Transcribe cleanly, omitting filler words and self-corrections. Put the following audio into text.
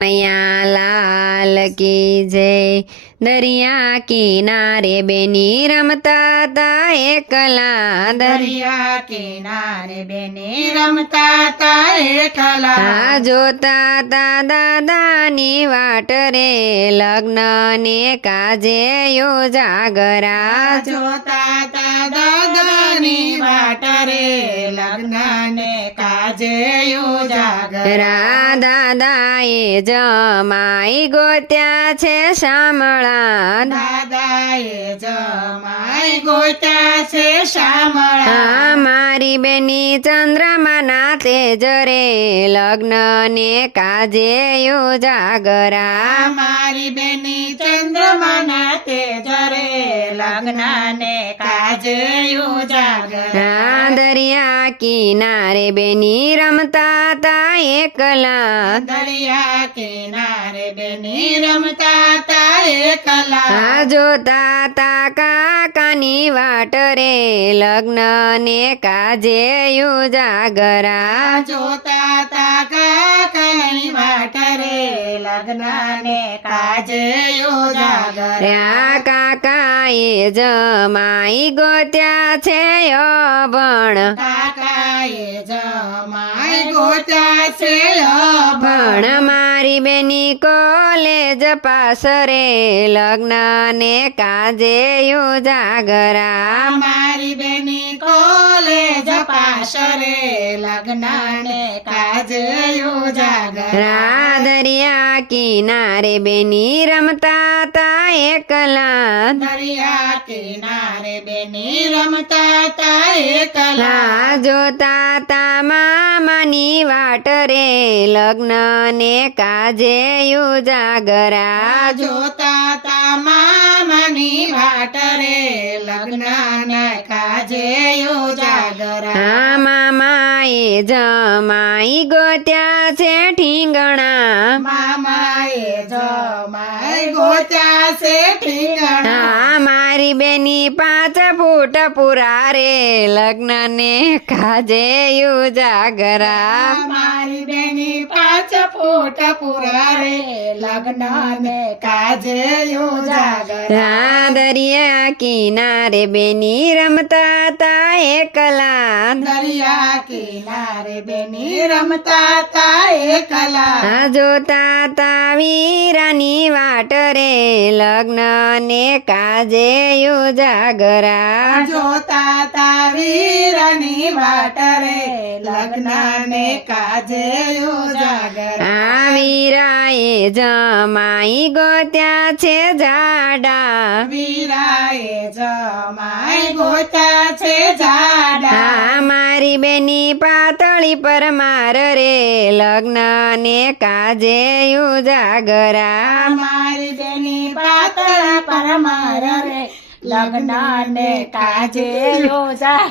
કનૈયા લાલ કી જય। દરિયા કિનારે બેની રમતા તા એકલા। દરિયા કિનારે બેને રમતા તા એકલા। જોતા તા દાદાની વાટ રે લગ્ન ને કાજે યોજાગરા। જોતા તા દાદાની વાટ રે લગ્ન ને કાજે યોજાગરા। દાદાએ જમાઈ ગોત્યા છે શામળા। દાદાએ જમાઈ ગોત્યા છે શામળા। મારી બેની ચંદ્રમાના તેજ રે લગ્ન ને કાજે યોજાગરા। મારી બેની ચંદ્રમાના તેજ રે લગ્ન ને કાજે યોજાગરા। દરિયા કિનારે બેની રમતા તા એકલા। દરિયા કિનારે બેની રમતા તા એકલા। જોતા તા કાકાની વાટ રે લગ્ન ને કાજે યોજાગરા। જોતા તા કાકાની વાટ રે લગ્ન ને કાજે યોજાગરા। કાકાએ જમાઈ ગોત્યા છે અભણ। કાકાએ જમાઈ ગોત્યા છે અભણ। મારી બેની કોલેજ પાસ રે લગ્ન ને કાજે યોજાગરા। મારી બેની કોલેજ પાસ રે લગ્ન ને કાજે યોજાગરા। દરિયા કિનારે બેની રમતા તા એકલા। દરિયા કિનારે બેની રમતા તા એકલા। જોતા તા મામાની વાટ રે લગ્ન ને કાજે યોજાગરા। જોતા તા મામાની વાટ રે લગ્ન ને કાજે યોજાગરા। મામાએ જમાઈ ગોત્યા છે ઠીંગણા। મામાએ જમાઈ ગોત્યા છે ઠીંગણા। મારી બેની 5 ફૂટ પુરા રે લગ્ન ને કાજે યોજાગરા। મારી બેની 5 ફૂટ પુરા રે લગ્ન ને કાજે યોજાગરા। દરિયા કિનારે બેની રમતા તા એકલા। દરિયા કિનારે બેની રમતા તા એકલા। જોતા તા વીરાની વાટ રે લગ્ન ને કાજે યોજાગરા। જોતા તા વીરની વાટ રે લગ્ન ને કાજે યોજાગરા। વીરાએ જમાઈ ગોત્યા છે જાડા। વીરાએ જમાઈ ગોત્યા છે જાડા। મારી બેની પાતળી પરમાર રે લગ્ન ને કાજે યોજાગરા। મારી બેની પાતળા પરમાર રે લગ્ન ને કાજે યોજા